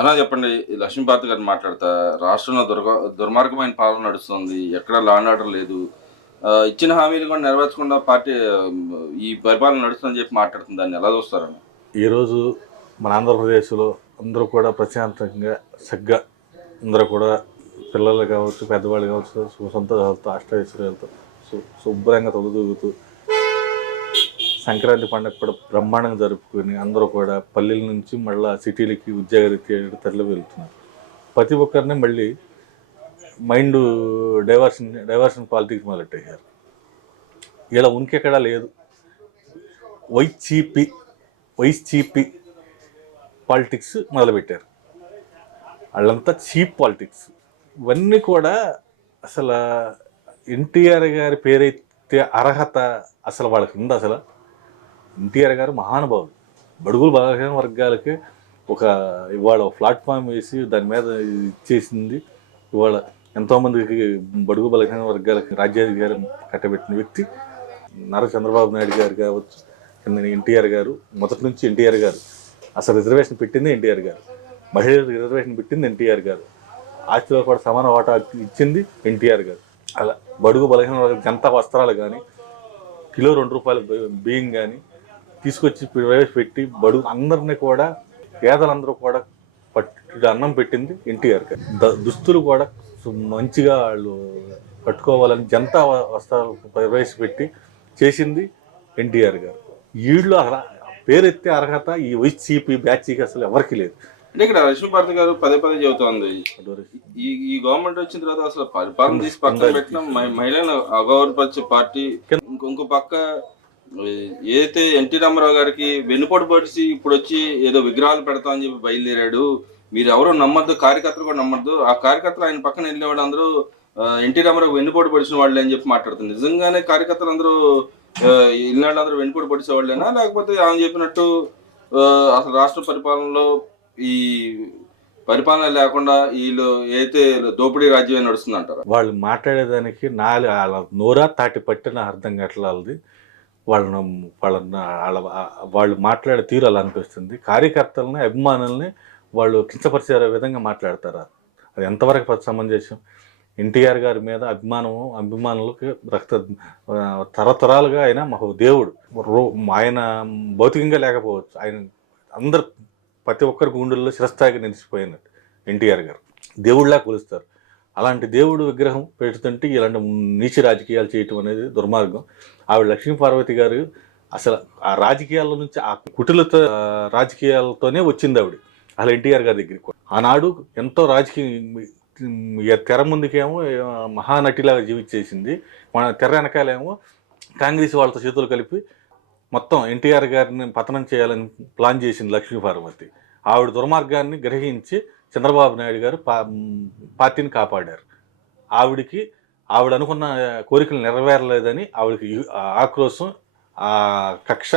అలా చెప్పండి. ఈ లక్ష్మీపార్వతి గారు మాట్లాడతా, రాష్ట్రంలో దుర్మార్గమైన పాలన నడుస్తుంది. ఎక్కడ లా అండ్ ఆర్డర్ లేదు. ఇచ్చిన హామీలు కూడా నెరవేర్చకుండా పార్టీ ఈ పరిపాలన నడుస్తుందని చెప్పి మాట్లాడుతుంది. దాన్ని ఎలా చూస్తారని? ఈరోజు మన ఆంధ్రప్రదేశ్లో అందరూ కూడా ప్రశాంతంగా చక్కగా అందరూ కూడా పిల్లలు కావచ్చు, పెద్దవాళ్ళు కావచ్చు, సొంత అష్టైశ్వర్యాలతో శుభ్రంగా తొలదూగుతూ సంక్రాంతి పండుగ కూడా బ్రహ్మాండంగా జరుపుకొని అందరూ కూడా పల్లెల నుంచి మళ్ళీ సిటీలకి ఉద్యోగరీత్యా తరలి వెళ్తున్నారు. ప్రతి ఒక్కరిని మళ్ళీ మైండ్ డైవర్షన్ పాలిటిక్స్ మొదలెట్టేశారు. ఇలా ఉనికెక్కడా లేదు. వైస్ చీపీ పాలిటిక్స్ మొదలుపెట్టారు. వాళ్ళంతా చీప్ పాలిటిక్స్. ఇవన్నీ కూడా అసలు ఎన్టీఆర్ గారి పేరైతే అర్హత అసలు వాళ్ళకి ఉంది. అసలు ఎన్టీఆర్ గారు మహానుభావుడు. బడుగులు బలహీన వర్గాలకి ఇవాళ ప్లాట్ఫామ్ వేసి దాని మీద ఇచ్చేసింది. ఇవాళ ఎంతోమందికి బడుగు బలహీన వర్గాలకి రాజ్యాధికారం కట్టబెట్టిన వ్యక్తి నారా చంద్రబాబు నాయుడు గారు కావచ్చు, ఎన్టీఆర్ గారు. మొదటి నుంచి ఎన్టీఆర్ గారు అసలు రిజర్వేషన్ పెట్టింది ఎన్టీఆర్ గారు. మహిళలకు రిజర్వేషన్ పెట్టింది ఎన్టీఆర్ గారు. ఆస్తిలో కూడా సమాన వాటా ఇచ్చింది ఎన్టీఆర్ గారు. అలా బడుగు బలహీన వర్గాల జనతా వస్త్రాలు కానీ, కిలో 2 రూపాయల బియ్యం కానీ తీసుకొచ్చి ప్రవేశపెట్టి బడుగు అందరినీ కూడా, పేదలందరూ కూడా అన్నం పెట్టింది ఎన్టీఆర్ గారు. దుస్తులు కూడా మంచిగా వాళ్ళు కట్టుకోవాలని జనతా వస్త్రాలు ప్రవేశపెట్టి చేసింది ఎన్టీఆర్ గారు. వీళ్ళు పేరెత్తే అర్హత ఈ వైసీపీ బ్యాచ్కి అసలు ఎవరికి లేదు. అంటే ఇక్కడ లక్ష్మీపార్వతి గారు పదే పదే చెబుతోంది, ఈ గవర్నమెంట్ వచ్చిన తర్వాత అసలు పరిపాలన తీసి పక్కన పెట్టిన మహిళలను అగౌరవపరిచే పార్టీ. ఇంకో పక్క ఏదైతే ఎన్టీ రామారావు గారికి వెన్నుపోటు పొడిచి ఇప్పుడు వచ్చి ఏదో విగ్రహాలు పెడతామని చెప్పి బయలుదేరాడు. మీరు ఎవరో నమ్మద్దు, కార్యకర్తలు కూడా నమ్మద్దు. ఆ కార్యకర్తలు ఆయన పక్కన వెళ్ళేవాడు అందరూ ఎన్టీ రామారావు వెన్నుపోటు పొడిచిన వాళ్ళే అని చెప్పి మాట్లాడుతుంది. నిజంగానే కార్యకర్తలు అందరూ ఇళ్ళందరూ వెన్నుపోటు పొడిచేవాళ్ళేనా, లేకపోతే ఆమె చెప్పినట్టు అసలు రాష్ట్ర పరిపాలనలో ఈ పరిపాలన లేకుండా వీళ్ళు ఏదైతే దోపిడీ రాజ్యమే నడుస్తుంది అంటారు? వాళ్ళు మాట్లాడేదానికి వాళ్ళ నోరా తాటి పట్టిన అర్థం కట్టలాది. వాళ్ళు మాట్లాడే తీరు అలా అనిపిస్తుంది. కార్యకర్తలని, అభిమానుల్ని వాళ్ళు కించపరిచే విధంగా మాట్లాడతారు. అది ఎంతవరకు సమంజసం? ఎన్టీఆర్ గారి మీద అభిమానులకి తరతరాలుగా ఆయన దేవుడు. ఆయన భౌతికంగా లేకపోవచ్చు, ఆయన అందరు ప్రతి ఒక్కరి గుండెల్లో చిరస్థాయిగా నిలిచిపోయినట్టు ఎన్టీఆర్ గారు దేవుడిలా కొలుస్తారు. అలాంటి దేవుడు విగ్రహం పెడుతుంటే ఇలాంటి నీచ రాజకీయాలు చేయటం అనేది దుర్మార్గం. ఆవిడ లక్ష్మీపార్వతి గారు అసలు ఆ రాజకీయాల నుంచి, ఆ కుటిలతో రాజకీయాలతోనే వచ్చింది ఆవిడ. అసలు ఎన్టీఆర్ గారి దగ్గరికి ఆనాడు ఎంతో రాజకీయ తెర ముందుకేమో మహానటిలాగా జీవించేసింది, మన తెర వెనకాలేమో కాంగ్రెస్ వాళ్ళతో చేతులు కలిపి మొత్తం ఎన్టీఆర్ గారిని పతనం చేయాలని ప్లాన్ చేసింది లక్ష్మీపార్వతి. ఆవిడ దుర్మార్గాన్ని గ్రహించి చంద్రబాబు నాయుడు గారు పార్టీని కాపాడారు. ఆవిడ అనుకున్న కోరికలు నెరవేరలేదని ఆవిడకి ఆక్రోశం, ఆ కక్ష,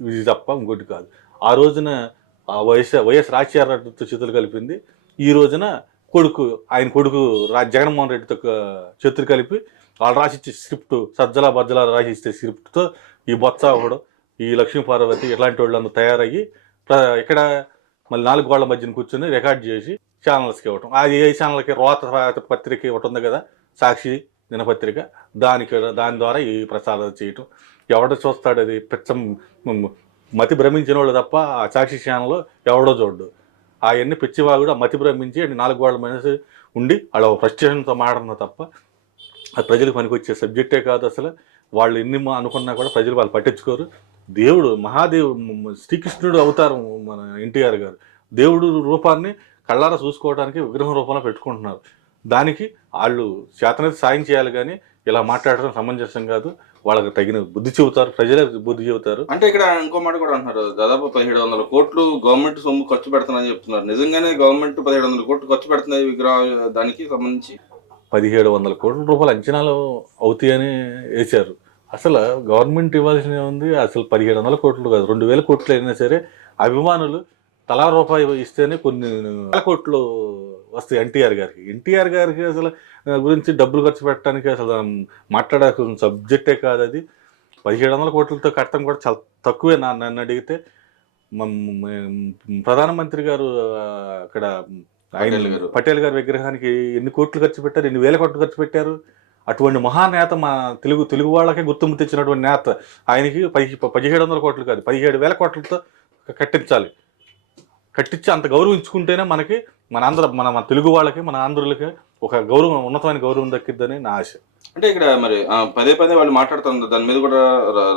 ఇది తప్ప ఇంకోటి కాదు. ఆ రోజున వైఎస్ రాజశేఖర రెడ్డితో చేతులు కలిపింది. ఈ రోజున ఆయన కొడుకు జగన్మోహన్ రెడ్డితో చేతులు కలిపి వాళ్ళు రాసిచ్చే స్క్రిప్ట్, సజ్జలా బజ్జలా రాసిచ్చే స్క్రిప్ట్తో ఈ బొత్స అవ్వడం, ఈ లక్ష్మీపార్వతి ఇట్లాంటి వాళ్ళందరూ తయారయ్యి ఇక్కడ మళ్ళీ 4 గోళ్ల మధ్యన కూర్చొని రికార్డ్ చేసి ఛానల్స్కి ఇవ్వటం. అది ఏ ఛానల్కి? రోత పత్రిక ఒకటి ఉంది కదా, సాక్షి దినపత్రిక, దాని ద్వారా ఈ ప్రసారం చేయటం. ఎవడో చూస్తాడు? అది మతి భ్రమించిన వాళ్ళు తప్ప ఆ సాక్షి ఛానల్లో ఎవడో చూడ్డు. అవన్నీ పిచ్చివాగుడు మతి భ్రమించి 4 గోళ్ల మనిషి ఉండి వాళ్ళ ఫ్రస్ట్రేషన్తో మాట్లాడిన తప్ప అది ప్రజలకు పనికొచ్చే సబ్జెక్టే కాదు. అసలు వాళ్ళు ఎన్ని అనుకున్నా కూడా ప్రజలు వాళ్ళు పట్టించుకోరు. దేవుడు, మహాదేవుడు, శ్రీకృష్ణుడు అవతారం మన ఎన్టీఆర్ గారు. దేవుడు రూపాన్ని కళ్ళారా చూసుకోవడానికి విగ్రహం రూపంలో పెట్టుకుంటున్నారు. దానికి వాళ్ళు చేతనైతే సాయం చేయాలి, కానీ ఇలా మాట్లాడటం సమంజసం కాదు. వాళ్ళకి తగిన బుద్ధి చెబుతారు, ప్రజలే బుద్ధి చెబుతారు. అంటే ఇక్కడ ఇంకో మాట కూడా అంటున్నారు, దాదాపు 1700 కోట్లు గవర్నమెంట్ సొమ్ము ఖర్చు పెడుతుందని చెప్తున్నారు. నిజంగానే గవర్నమెంట్ 1700 కోట్లు ఖర్చు పెడుతుంది విగ్రహ దానికి సంబంధించి? 1700 కోట్ల రూపాయలు అంచనాలు అవుతాయని వేశారు. అసలు గవర్నమెంట్ ఇవ్వాల్సినవి ఉంది. అసలు 1700 కోట్లు కాదు, 2000 కోట్లు అయినా సరే అభిమానులు తలా రూపాయి ఇస్తేనే కొన్ని వేల కోట్లు వస్తాయి ఎన్టీఆర్ గారికి అసలు గురించి డబ్బులు ఖర్చు పెట్టడానికి అసలు మాట్లాడాల్సిన సబ్జెక్టే కాదు అది. 1700 కోట్లతో కట్టడం కూడా చాలా తక్కువే నన్ను అడిగితే. ప్రధానమంత్రి గారు అక్కడ పటేల్ గారు. పటేల్ గారి విగ్రహానికి ఎన్ని కోట్లు ఖర్చు పెట్టారు, ఎన్ని వేల కోట్లు ఖర్చు పెట్టారు. అటువంటి మహానేత మా తెలుగు వాళ్ళకే గుర్తింపు తెచ్చినటువంటి నేత ఆయనకి 1700 కోట్లు కాదు 17,000 కోట్లతో కట్టించాలి. కట్టించి అంత గౌరవించుకుంటేనే మనకి మన తెలుగు వాళ్ళకి, మన ఆంధ్రులకి ఒక గౌరవం, ఉన్నతమైన గౌరవం దక్కిద్దని నా ఆశ. అంటే ఇక్కడ మరి పదే వాళ్ళు మాట్లాడుతున్నారు, దాని మీద కూడా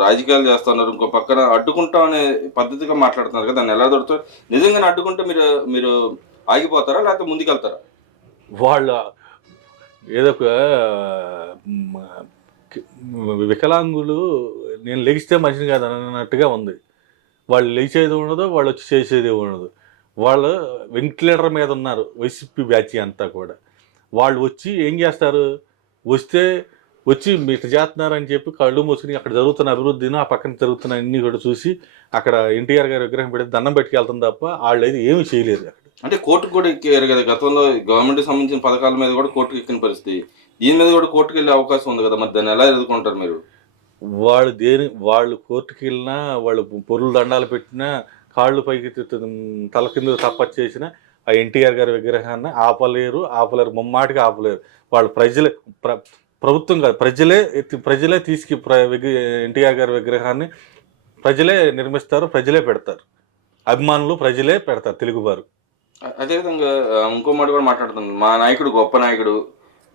రాజకీయాలు చేస్తున్నారు. ఇంకో పక్కన అడ్డుకుంటాం అనే పద్ధతిగా మాట్లాడుతున్నారు కదా, దాన్ని ఎలా దొరుకుతారు? నిజంగానే అడ్డుకుంటే మీరు ఆగిపోతారా లేకపోతే ముందుకెళ్తారా? వాళ్ళ ఏదో ఒక వికలాంగులు నేను లెగిస్తే మనిషిని కాదు అన్నట్టుగా ఉంది. వాళ్ళు లేచేది ఉండదు, వాళ్ళు వచ్చి చేసేది ఉండదు. వాళ్ళు వెంటిలేటర్ మీద ఉన్నారు వైసీపీ బ్యాచ్ అంతా కూడా. వాళ్ళు వచ్చి ఏం చేస్తారు, వచ్చి మీరు చేస్తున్నారని చెప్పి కళ్ళు మూసుకుని అక్కడ జరుగుతున్న అభివృద్ధిని, ఆ పక్కన జరుగుతున్న అన్ని కూడా చూసి అక్కడ ఎన్టీఆర్ గారి విగ్రహం పెడితే దండం పెట్టుకెళ్తాం తప్ప వాళ్ళు అయితే ఏమీ చేయలేదు. అక్కడ అంటే కోర్టుకు కూడా ఎక్కారు కదా, గతంలో గవర్నమెంట్కి సంబంధించిన పథకాల మీద కూడా కోర్టుకు ఎక్కిన పరిస్థితి, దీని మీద కూడా కోర్టుకు వెళ్ళే అవకాశం ఉంది కదా, మరి దాన్ని ఎలా ఎదుర్కొంటారు మీరు? వాళ్ళు కోర్టుకు వెళ్ళినా, వాళ్ళు పొరులు దండాలు పెట్టినా, కాళ్ళు పైకి తల కింద తప్పచ్చు చేసిన ఆ ఎన్టీఆర్ గారి విగ్రహాన్ని ఆపలేరు, ముమ్మాటికి ఆపలేరు. వాళ్ళు ప్రభుత్వం కాదు, ప్రజలే ఎన్టీఆర్ గారి విగ్రహాన్ని ప్రజలే నిర్మిస్తారు, ప్రజలే పెడతారు. అభిమానులు ప్రజలే పెడతారు తెలుగువారు. అదేవిధంగా ఇంకో మాట కూడా మాట్లాడుతుంది, మా నాయకుడు గొప్ప నాయకుడు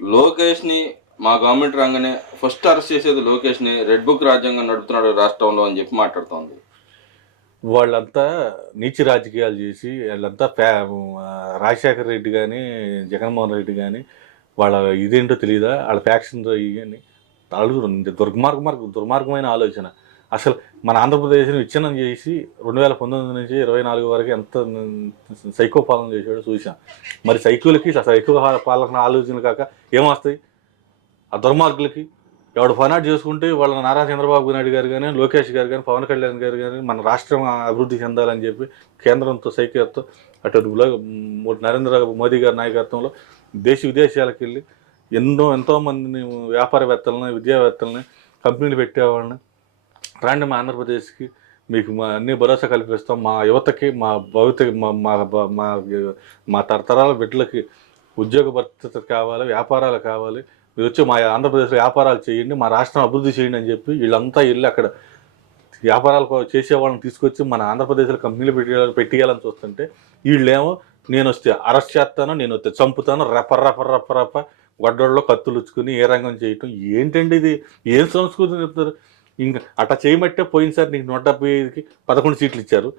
లోకేష్ని మా గవర్నమెంట్ రాగానే ఫస్ట్ అరెస్ట్ చేసేది లోకేష్ని, రెడ్ బుక్ రాజ్యాంగం నడుపుతున్నాడు రాష్ట్రంలో అని చెప్పి మాట్లాడుతోంది. వాళ్ళంతా నీచి రాజకీయాలు చేసి వాళ్ళంతా రాజశేఖర రెడ్డి కానీ, జగన్మోహన్ రెడ్డి కానీ వాళ్ళ ఇదేంటో తెలియదా, వాళ్ళ ఫ్యాక్షన్ ఇవన్నీ దుర్మార్గమైన ఆలోచన. అసలు మన ఆంధ్రప్రదేశ్ని విచ్ఛిన్నం చేసి 2019 నుంచి 24 వరకు ఎంత సైకో పాలన చేశాడో చూసాం. మరి సైకోలకి సైకో పాలన ఆలోచనలు కాక ఏమొస్తాయి ఆ దుర్మార్గులకి? ఎవడు ఫనాట్ చేసుకుంటే వాళ్ళ నారా చంద్రబాబు నాయుడు గారు కానీ, లోకేష్ గారు కానీ, పవన్ కళ్యాణ్ గారు కానీ మన రాష్ట్రం అభివృద్ధి చెందాలని చెప్పి కేంద్రంతో సైక్యతో అటు నరేంద్ర మోదీ గారి నాయకత్వంలో విదేశాలకు వెళ్ళి ఎంతోమందిని వ్యాపారవేత్తలని, విద్యావేత్తలని, కంపెనీలు పెట్టేవాళ్ళని రాండి మా ఆంధ్రప్రదేశ్కి, మీకు అన్ని భరోసా కల్పిస్తాం, మా యువతకి, మా భవిత మా తరతరాల బిడ్డలకి ఉద్యోగ భద్రత కావాలి, వ్యాపారాలు కావాలి, మీరు వచ్చి మా ఆంధ్రప్రదేశ్లో వ్యాపారాలు చేయండి, మా రాష్ట్రం అభివృద్ధి చేయండి అని చెప్పి వీళ్ళంతా వెళ్ళి అక్కడ వ్యాపారాలు చేసే వాళ్ళని తీసుకొచ్చి మన ఆంధ్రప్రదేశ్లో కంపెనీలు పెట్టేయాలని చూస్తుంటే వీళ్ళేమో నేను వస్తే అరెస్ట్ చేస్తాను, నేను వస్తే చంపుతాను, రెప గొడ్డల్లో కత్తులు ఉచ్చుకుని ఏ రంగం చేయటం ఏంటండి ఇది? ఏం సంస్కృతిని చెప్తారు? ఇంకా అట్లా చేయమంటే పోయినసారి నీకు 175కి 11 సీట్లు ఇచ్చారు,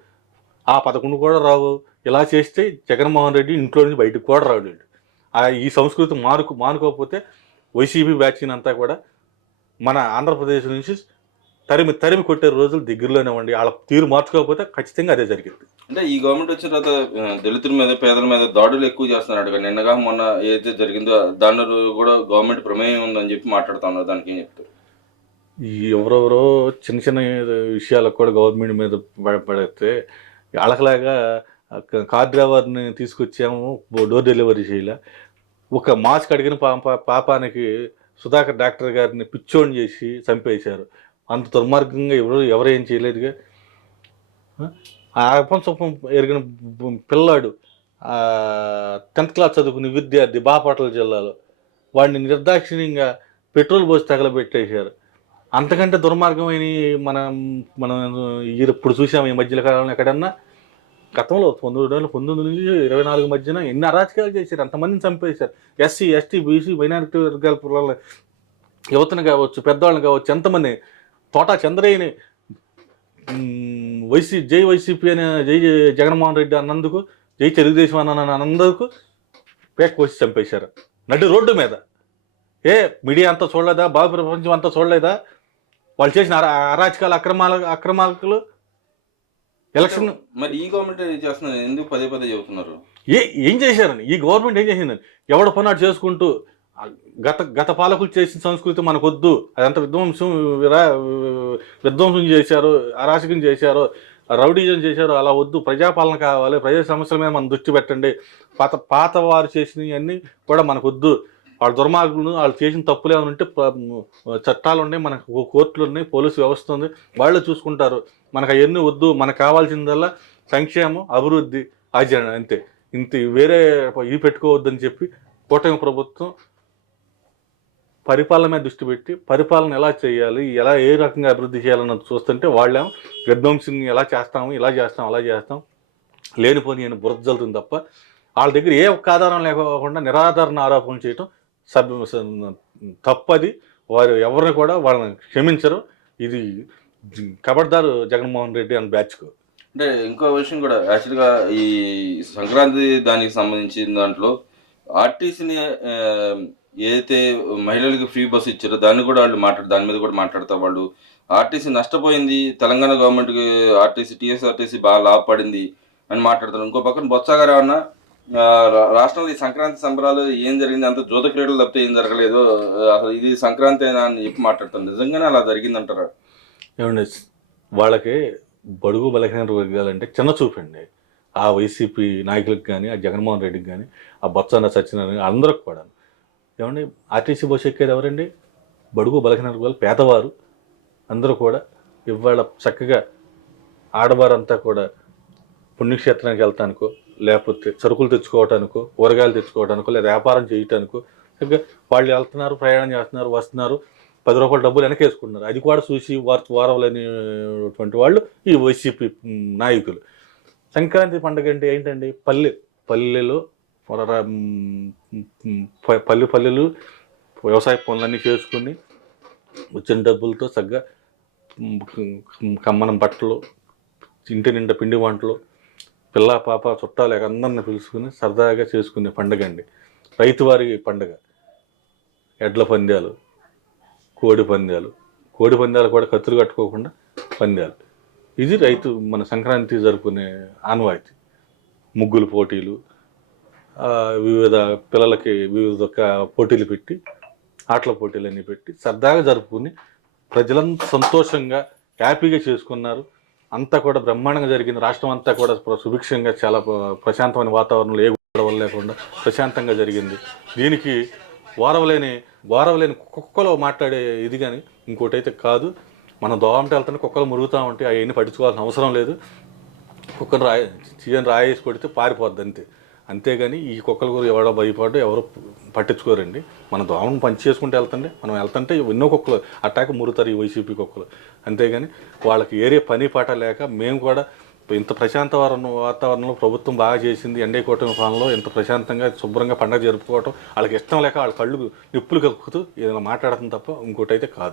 ఆ 11 కూడా రావు. ఇలా చేస్తే జగన్మోహన్ రెడ్డి ఇంట్లో నుంచి బయటకు కూడా రాడు. ఈ సంస్కృతి మానుకోకపోతే వైసీపీ బ్యాచ్ అంతా కూడా మన ఆంధ్రప్రదేశ్ నుంచి తరిమి కొట్టే రోజులు దగ్గరలోనే ఉండి వాళ్ళ తీరు మార్చుకోకపోతే ఖచ్చితంగా అదే జరిగింది. అంటే ఈ గవర్నమెంట్ వచ్చిన తర్వాత దళితుల మీద, పేదల మీద దాడులు ఎక్కువ చేస్తున్నాడు. నిన్నగా మొన్న ఏదైతే జరిగిందో దానిలో కూడా గవర్నమెంట్ ప్రమేయం ఉందని చెప్పి మాట్లాడుతున్నారు, దానికి ఏం చెప్తారు? ఎవరెవరో చిన్న విషయాలకు కూడా గవర్నమెంట్ మీద పడితే అలకలాగా కార్ డ్రైవర్ని తీసుకొచ్చాము, డోర్ డెలివరీ చేయలే. ఒక మాస్క్ అడిగిన పాపానికి సుధాకర్ డాక్టర్ గారిని పిచ్చోని చేసి చంపేశారు. అంత దుర్మార్గంగా ఎవరు ఏం చేయలేదుగా. ఆ అపంసపం ఎరిగిన పిల్లాడు 10th క్లాస్ చదువుకునే విద్యార్థి బాపట్ల జిల్లాలో వాడిని నిర్దాక్షిణ్యంగా పెట్రోల్ పోసి తగలబెట్టేశారు. అంతకంటే దుర్మార్గమైన మనం ఇప్పుడు చూసాము ఈ మధ్యలో కాలంలో ఎక్కడన్నా. గతంలో 2019 నుంచి 24 మధ్యన ఎన్ని అరాచకాలు చేశారు, అంతమందిని చంపేశారు. ఎస్సీ, ఎస్టీ, బీసీ, మైనారిటీ వర్గాల పిల్లలు, యువతను కావచ్చు, పెద్దవాళ్ళని కావచ్చు, ఎంతమంది తోటా చంద్రయ్యని జై వైసీపీ అని జై జగన్మోహన్ రెడ్డి అన్నందుకు, జై తెలుగుదేశం అన్నందుకు పేక కోసి చంపేశారు నడి రోడ్డు మీద. మీడియా అంతా చూడలేదా? బాబు ప్రపంచం అంతా చూడలేదా వాళ్ళు చేసిన అక్రమాలకు? ఎలక్షన్ మరి ఈ గవర్నమెంట్ చేస్తున్నారు, ఎందుకు పదే చెబుతున్నారు? ఏం చేశారని? ఈ గవర్నమెంట్ ఏం చేసిందని ఎవడ పనాడు చేసుకుంటూ గత పాలకులు చేసిన సంస్కృతి మనకొద్దు, అదంతా విధ్వంసం చేశారు, అరాచకం చేశారు, రౌడీజం చేశారు, అలా వద్దు, ప్రజాపాలన కావాలి, ప్రజా సమస్యల మీద మనం దృష్టి పెట్టండి, పాత వారు చేసినవి అన్నీ కూడా మనకొద్దు, వాళ్ళ దుర్మార్గులు వాళ్ళు చేసిన తప్పులు ఏమైనా ఉంటే చట్టాలు ఉన్నాయి, మనకు కోర్టులు ఉన్నాయి, పోలీసు వ్యవస్థ ఉంది, వాళ్ళు చూసుకుంటారు, మనకు అవన్నీ వద్దు, మనకు కావాల్సిందల్లా సంక్షేమం, అభివృద్ధి, ఆచరణ అంతే, ఇంత వేరే ఇవి పెట్టుకోవద్దని చెప్పి కూటమి ప్రభుత్వం పరిపాలన మీద దృష్టి పెట్టి పరిపాలన ఎలా చేయాలి, ఎలా ఏ రకంగా అభివృద్ధి చేయాలన్నది చూస్తుంటే వాళ్ళేమో విధ్వంసింగ్ ఎలా చేస్తాము, ఇలా చేస్తాం, అలా చేస్తాం, లేనిపోని అని బురద జల్లుతుంది తప్ప వాళ్ళ దగ్గర ఏ ఒక్క ఆధారం లేకుండా నిరాధారణ ఆరోపణలు చేయటం తప్పది. వారు ఎవరిని కూడా వాళ్ళని క్షమించరు. ఇది కబడ్దారు జగన్మోహన్ రెడ్డి అని బ్యాచ్కు. అంటే ఇంకో విషయం కూడా యాక్చువల్గా ఈ సంక్రాంతి దానికి సంబంధించిన దాంట్లో ఆర్టీసీని ఏదైతే మహిళలకు ఫ్రీ బస్సు ఇచ్చారో దాన్ని కూడా వాళ్ళు దాని మీద కూడా మాట్లాడతారు. వాళ్ళు ఆర్టీసీ నష్టపోయింది, తెలంగాణ గవర్నమెంట్కి ఆర్టీసీ టీఎస్ఆర్టీసీ బాగా లాభపడింది అని మాట్లాడతారు. ఇంకో పక్కన బొత్స గారు ఏమన్నా రాష్ట్రంలో ఈ సంక్రాంతి సంబరాలు ఏం జరిగింది, అంత జూత క్రీడలు తప్పితే ఏం జరగలేదు, అసలు ఇది సంక్రాంతి అని చెప్పి మాట్లాడతారు. నిజంగానే అలా జరిగిందంటారా? ఏమండి, వాళ్ళకి బడుగు బలహీన వర్గాలంటే చిన్న చూపండి. ఆ వైసీపీ నాయకులకు కానీ, ఆ జగన్మోహన్ రెడ్డికి కానీ, ఆ బొత్స సత్యనారాయణ అందరికి కూడా. ఏమండి, ఆర్టీసీ బస్సు ఎక్కేది ఎవరండి? బడుగు బలహీన వర్గాలు, పేదవారు అందరూ కూడా. ఇవాళ చక్కగా ఆడవారంతా కూడా పుణ్యక్షేత్రానికి వెళ్తానికో, లేకపోతే సరుకులు తెచ్చుకోవటానికో, కూరగాయలు తెచ్చుకోవడానికో, లేదా వ్యాపారం చేయటానికో చక్కగా వాళ్ళు వెళ్తున్నారు, ప్రయాణం చేస్తున్నారు, వస్తున్నారు, 10 రూపాయల డబ్బులు వెనకేసుకుంటున్నారు. అది కూడా చూసి వారవలేనిటువంటి వాళ్ళు ఈ వైసీపీ నాయకులు. సంక్రాంతి పండుగ అంటే ఏంటండి? పల్లెలో పల్లెలు వ్యవసాయ పనులన్నీ చేసుకుని వచ్చిన డబ్బులతో చక్కగా కమ్మనం బట్టలు, ఇంటి నిండా పిండి వంటలు, పిల్ల పాప చుట్టాలు అందరిని పిలుచుకుని సరదాగా చేసుకునే పండుగ అండి. రైతువారి పండుగ. ఎడ్ల పందాలు, కోడి పందాలు కూడా కత్తులు కట్టుకోకుండా పందాలు. ఇది మన సంక్రాంతి జరుపుకునే ఆనవాయితీ. ముగ్గులు పోటీలు, వివిధ పిల్లలకి వివిధ పోటీలు పెట్టి, ఆటల పోటీలు అన్నీ పెట్టి సరదాగా జరుపుకుని ప్రజలంతా సంతోషంగా హ్యాపీగా చేసుకున్నారు. అంతా కూడా బ్రహ్మాండంగా జరిగింది. రాష్ట్రం అంతా కూడా సుభిక్షంగా చాలా ప్రశాంతమైన వాతావరణంలో ఏ గొడవలు లేకుండా ప్రశాంతంగా జరిగింది. దీనికి వారవలేని కుక్కలో మాట్లాడే ఇది కానీ ఇంకోటి అయితే కాదు. మనం దోవంటే వెళ్తానే కుక్కలు మురుగుతూ ఉంటాయి, అవన్నీ పట్టించుకోవాల్సిన అవసరం లేదు. కుక్కను రాయేసి కొడితే పారిపోద్ది అంతే. అంతేగాని ఈ కుక్కల గురించి ఎవరో భయపడ్డు ఎవరు పట్టించుకోరండి. మన దోమను పని చేసుకుంటూ మనం వెళ్తుంటే ఎన్నో కుక్కలు అట్టాక మురుగుతారు ఈ వైసీపీ కుక్కలు. అంతేగాని వాళ్ళకి ఏరే పని పాట లేక మేము కూడా ఇంత ప్రశాంత వాతావరణంలో ప్రభుత్వం బాగా చేసింది, ఎన్డీఏ కూటమి పాలనలో ఇంత ప్రశాంతంగా శుభ్రంగా పండుగ జరుపుకోవటం వాళ్ళకి ఇష్టం లేక వాళ్ళ కళ్ళు నిప్పులు కలుపుతూ ఏదైనా మాట్లాడటం తప్ప ఇంకోటి అయితే కాదు.